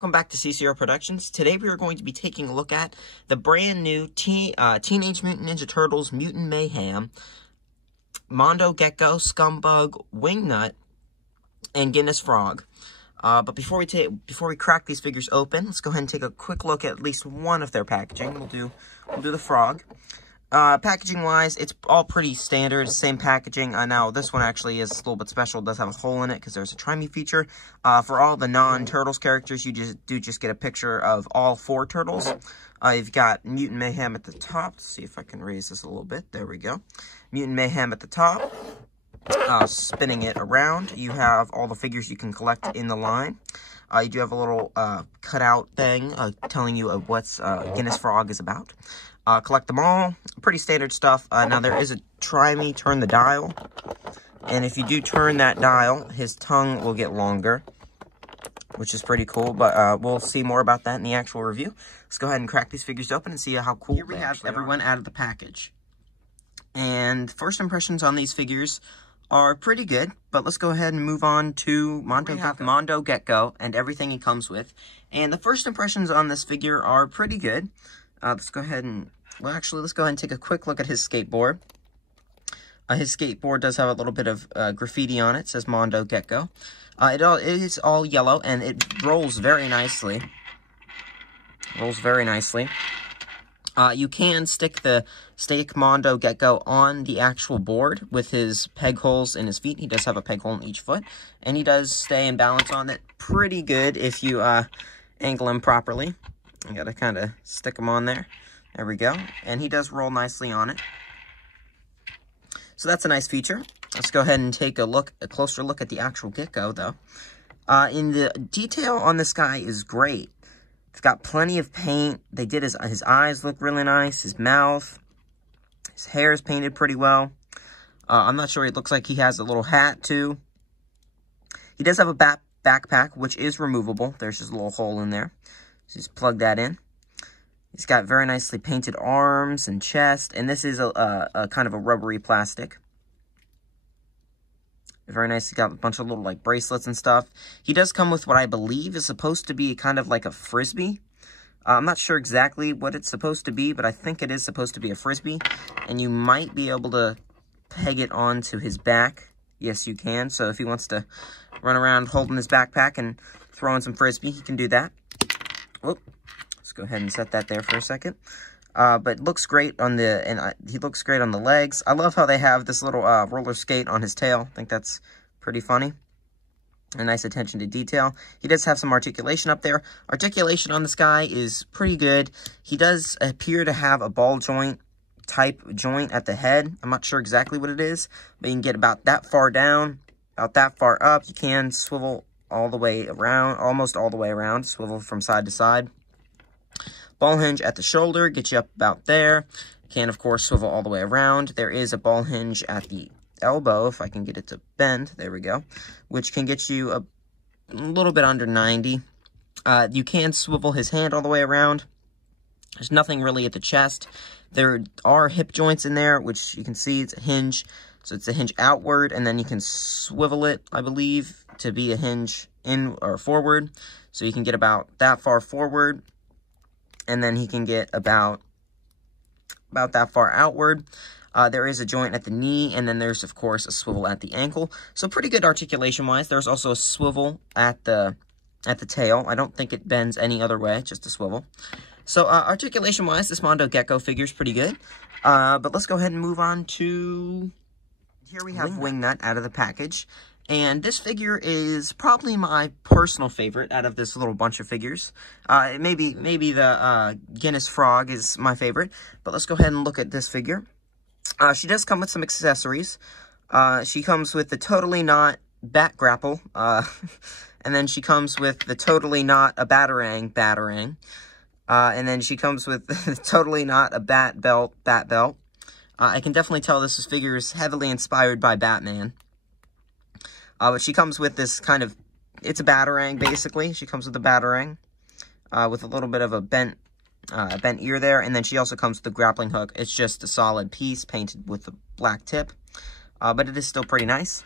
Welcome back to CCR Productions. Today we are going to be taking a look at the brand new Teenage Mutant Ninja Turtles Mutant Mayhem, Mondo Gecko, Scumbug, Wingnut, and Guinness Frog. But before we crack these figures open, let's go ahead and take a quick look at least one of their packaging. We'll do the frog. Packaging-wise, it's all pretty standard, same packaging. Now, this one actually is a little bit special. It does have a hole in it because there's a Try Me feature. For all the non-Turtles characters, you just get a picture of all 4 turtles. You've got Mutant Mayhem at the top. Let's see if I can raise this a little bit. There we go. Mutant Mayhem at the top. Spinning it around, you have all the figures you can collect in the line. You do have a little cutout thing telling you what Guinness Frog is about. Collect them all. Pretty standard stuff. Now, there is a Try Me, turn the dial. And if you do turn that dial, his tongue will get longer, which is pretty cool. But we'll see more about that in the actual review. Let's go ahead and crack these figures open and see how cool they actually are. Here we have everyone out of the package. And first impressions on these figures are pretty good. But let's go ahead and move on to Mondo Gecko and everything he comes with. And the first impressions on this figure are pretty good. Let's go ahead and... Well, actually, let's go ahead and take a quick look at his skateboard. His skateboard does have a little bit of graffiti on it. It says Mondo Gecko. It is all yellow, and it rolls very nicely. You can stick Mondo Gecko on the actual board with his peg holes in his feet. He does have a peg hole in each foot, and he does stay in balance on it pretty good if you angle him properly. You gotta kind of stick him on there. There we go. And he does roll nicely on it. So that's a nice feature. Let's go ahead and take a closer look at the actual Gecko, though. In the detail on this guy is great. It's got plenty of paint. They did his eyes look really nice. His mouth. His hair is painted pretty well. I'm not sure. It looks like he has a little hat, too. He does have a backpack, which is removable. There's just a little hole in there. So just plug that in. He's got very nicely painted arms and chest, and this is a kind of a rubbery plastic. Very nice. He's got a bunch of little like bracelets and stuff. He does come with what I believe is supposed to be kind of like a frisbee. I'm not sure exactly what it's supposed to be, but I think it is supposed to be a frisbee, and you might be able to peg it onto his back. Yes, you can. So if he wants to run around holding his backpack and throwing some frisbee, he can do that. Whoop. Let's go ahead and set that there for a second. But looks great on he looks great on the legs. I love how they have this little roller skate on his tail. I think that's pretty funny. A nice attention to detail. He does have some articulation up there. Articulation on this guy is pretty good. He does appear to have a ball joint type joint at the head. I'm not sure exactly what it is, but you can get about that far down, about that far up. You can swivel all the way around, almost all the way around, swivel from side to side. Ball hinge at the shoulder, get you up about there. Can, of course, swivel all the way around. There is a ball hinge at the elbow, if I can get it to bend. There we go. Which can get you a little bit under 90. You can swivel his hand all the way around. There's nothing really at the chest. There are hip joints in there, which you can see it's a hinge. So it's a hinge outward, and then you can swivel it, I believe, to be a hinge in or forward. So you can get about that far forward, and then he can get about that far outward. There is a joint at the knee, and then there's, of course, a swivel at the ankle. So pretty good articulation-wise. There's also a swivel at the tail. I don't think it bends any other way, just a swivel. So articulation-wise, this Mondo Gecko figure is pretty good. But let's go ahead and move on to... Here we have Wingnut out of the package. And this figure is probably my personal favorite out of this little bunch of figures. Maybe the Guinness Frog is my favorite. But let's go ahead and look at this figure. She does come with some accessories. She comes with the Totally Not Bat Grapple. And then she comes with the Totally Not a Batarang. And then she comes with Totally Not a Bat Belt. I can definitely tell this figure is heavily inspired by Batman. But she comes with this kind of, it's a Batarang, basically. She comes with a Batarang with a little bit of a bent ear there. And then she also comes with the grappling hook. It's just a solid piece painted with a black tip. But it is still pretty nice.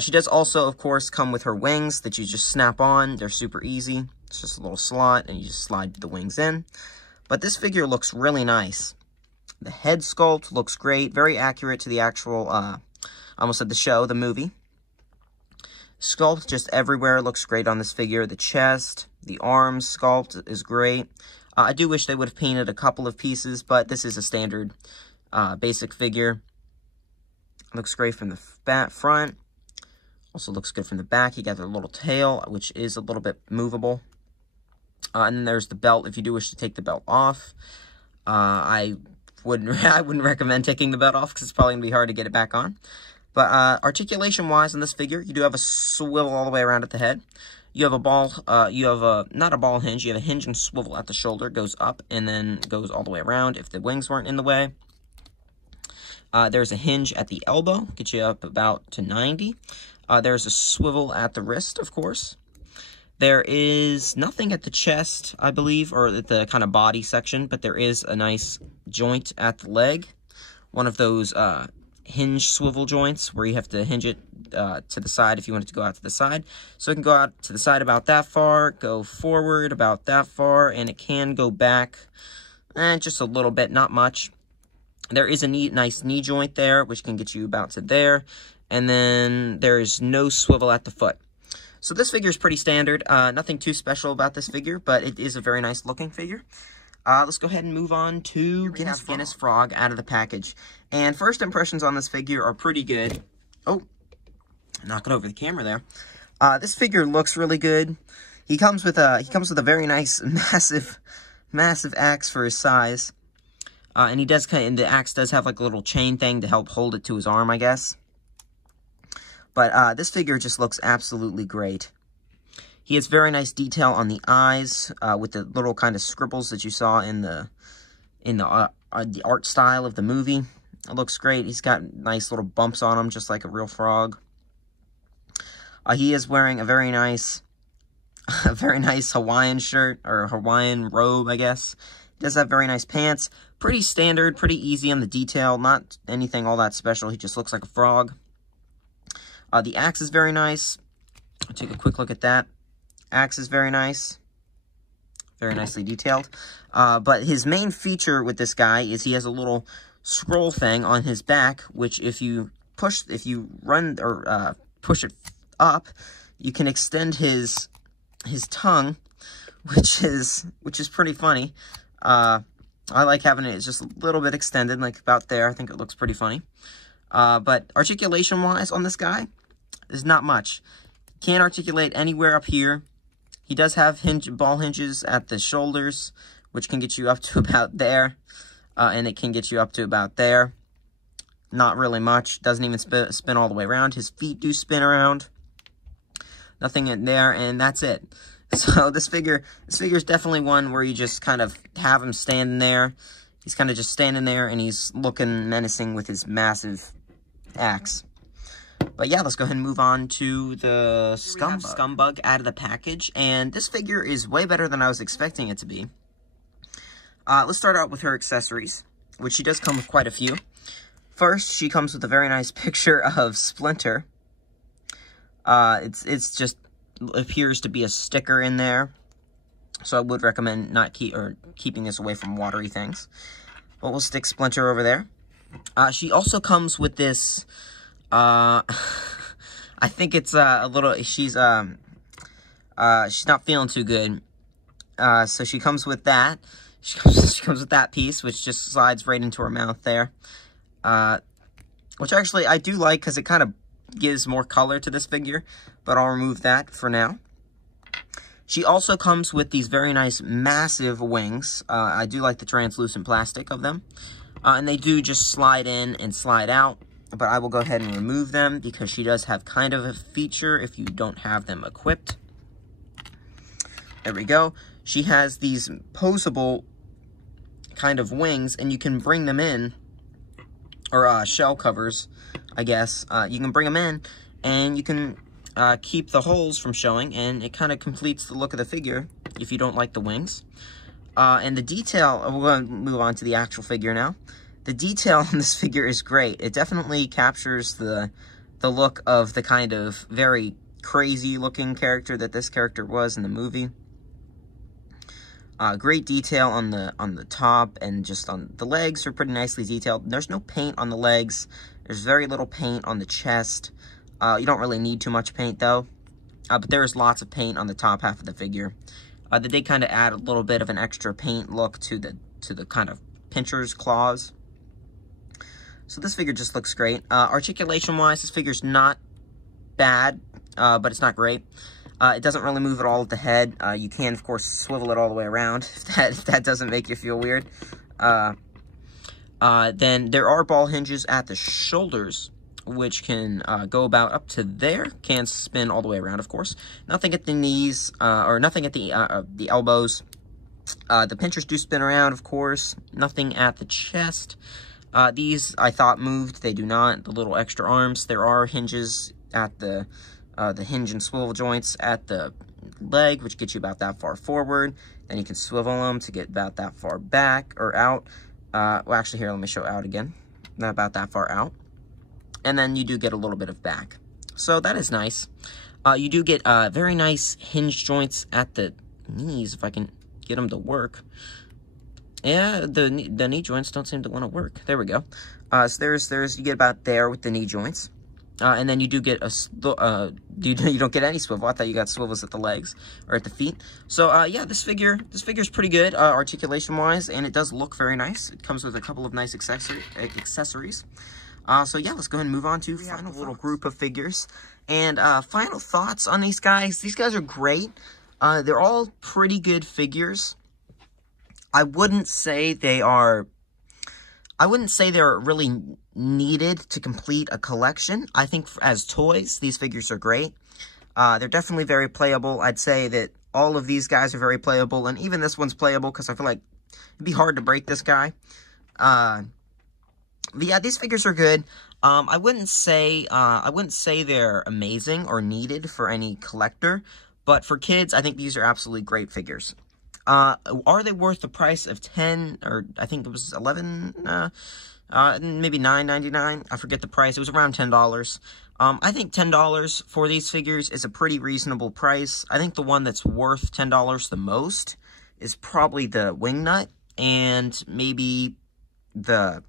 She does also, of course, come with her wings that you just snap on. They're super easy. It's just a little slot, and you just slide the wings in. But this figure looks really nice. The head sculpt looks great. Very accurate to the actual, I almost said the show, the movie. Sculpt just everywhere looks great on this figure. The chest, the arms sculpt is great. I do wish they would have painted a couple of pieces, but this is a standard basic figure. Looks great from the front. Also looks good from the back. You got the little tail, which is a little bit movable. And then there's the belt, if you do wish to take the belt off. I wouldn't recommend taking the belt off, because it's probably going to be hard to get it back on. But articulation-wise on this figure, you do have a swivel all the way around at the head. You have a ball, not a ball hinge, you have a hinge and swivel at the shoulder, goes up and then goes all the way around if the wings weren't in the way. There's a hinge at the elbow, get you up about to 90. There's a swivel at the wrist, of course. There is nothing at the chest, I believe, or at the kind of body section, but there is a nice joint at the leg. One of those hinge swivel joints where you have to hinge it to the side if you want it to go out to the side. So it can go out to the side about that far, go forward about that far, and it can go back just a little bit, not much. There is a nice knee joint there, which can get you about to there. And then there's no swivel at the foot. So this figure is pretty standard. Nothing too special about this figure, but it is a very nice looking figure. Let's go ahead and move on to Guinness Frog out of the package. And first impressions on this figure are pretty good. Oh, knocking over the camera there. This figure looks really good. He comes with a very nice, massive axe for his size. And the axe does have like a little chain thing to help hold it to his arm, I guess. But this figure just looks absolutely great. He has very nice detail on the eyes, with the little kind of scribbles that you saw in the art style of the movie. It looks great. He's got nice little bumps on him, just like a real frog. He is wearing a very nice Hawaiian shirt, or Hawaiian robe, I guess. He does have very nice pants. Pretty standard, pretty easy on the detail. Not anything all that special. He just looks like a frog. The axe is very nice. I'll take a quick look at that. Axe is very nice. Very nicely detailed. But his main feature with this guy is he has a little scroll thing on his back, which if you push it up, you can extend his tongue, which is pretty funny. I like having it just a little bit extended, like about there. I think it looks pretty funny. But articulation-wise on this guy, there's not much. Can't articulate anywhere up here. He does have ball hinges at the shoulders, which can get you up to about there. And it can get you up to about there. Not really much. Doesn't even spin all the way around. His feet do spin around. Nothing in there, and that's it. So this figure is definitely one where you just kind of have him standing there. He's kind of just standing there, and he's looking menacing with his massive axe. But yeah, let's go ahead and move on to the Scumbug out of the package. And this figure is way better than I was expecting it to be. Let's start out with her accessories, which she does come with quite a few. First, she comes with a very nice picture of Splinter. It's just appears to be a sticker in there. So I would recommend keeping this away from watery things. But we'll stick Splinter over there. She also comes with this, I think it's a little, she's not feeling too good. So she comes with that. She comes with that piece, which just slides right into her mouth there. Which actually I do like, because it kind of gives more color to this figure. But I'll remove that for now. She also comes with these very nice, massive wings. I do like the translucent plastic of them. And they do just slide in and slide out. But I will go ahead and remove them, because she does have kind of a feature if you don't have them equipped. There we go. She has these posable kind of wings, and you can bring them in, or shell covers, I guess. You can bring them in, and you can keep the holes from showing, and it kind of completes the look of the figure if you don't like the wings. And the detail, we're going to move on to the actual figure now. The detail on this figure is great. It definitely captures the the look of the kind of very crazy-looking character that this character was in the movie. Great detail on the top, and just on the legs are pretty nicely detailed. There's no paint on the legs. There's very little paint on the chest. You don't really need too much paint, though. But there is lots of paint on the top half of the figure. They did kind of add a little bit of an extra paint look to the kind of pincher's claws. So this figure just looks great. Articulation-wise, this figure's not bad, but it's not great. It doesn't really move at all at the head. You can, of course, swivel it all the way around, if that doesn't make you feel weird. Then there are ball hinges at the shoulders, which can go about up to there. Can spin all the way around, of course. Nothing at the knees, or nothing at the elbows. The pinchers do spin around, of course. Nothing at the chest. These, I thought, moved. They do not. The little extra arms. There are hinges at the hinge and swivel joints at the leg, which gets you about that far forward. Then you can swivel them to get about that far back or out. Well, actually, here, let me show out again. Not about that far out. And then you do get a little bit of back. So that is nice. You do get very nice hinge joints at the knees, if I can get them to work. Yeah, the knee joints don't seem to want to work. There we go. So you get about there with the knee joints. And then you do get you don't get any swivel. I thought you got swivels at the legs or at the feet. So yeah, this figure's pretty good articulation wise, and it does look very nice. It comes with a couple of nice accessories. So yeah, let's go ahead and move on to final little group of figures. And final thoughts on these guys. These guys are great. They're all pretty good figures. I wouldn't say they're really needed to complete a collection. I think as toys, these figures are great. They're definitely very playable. I'd say that all of these guys are very playable, and even this one's playable because I feel like it'd be hard to break this guy. But yeah, these figures are good. I wouldn't say they're amazing or needed for any collector, but for kids, I think these are absolutely great figures. Are they worth the price of 10, or I think it was 11, maybe $9.99? I forget the price. It was around $10. I think $10 for these figures is a pretty reasonable price. I think the one that's worth $10 the most is probably the Wingnut, and maybe the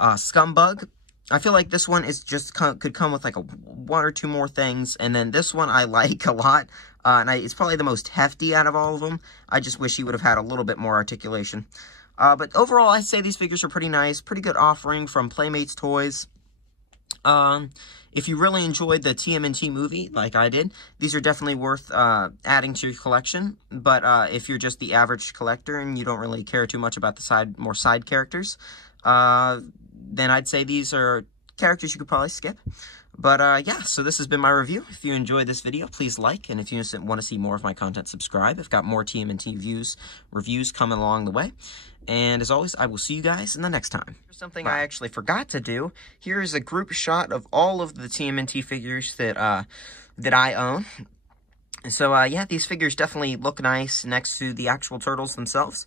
Scumbug. I feel like this one is just could come with like one or two more things, and then this one I like a lot, and it's probably the most hefty out of all of them. I just wish he would have had a little bit more articulation. But overall, I say these figures are pretty nice, pretty good offering from Playmates Toys. If you really enjoyed the TMNT movie, like I did, these are definitely worth adding to your collection. But if you're just the average collector and you don't really care too much about the more side characters, then I'd say these are characters you could probably skip. But yeah, so this has been my review. If you enjoyed this video, please like, and if you want to see more of my content, subscribe. I've got more TMNT reviews coming along the way. And as always, I will see you guys in the next time. Here's something I actually forgot to do. Here is a group shot of all of the TMNT figures that I own. So yeah, these figures definitely look nice next to the actual turtles themselves.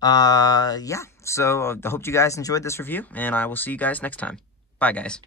Yeah, so I hope you guys enjoyed this review, and I will see you guys next time. Bye, guys.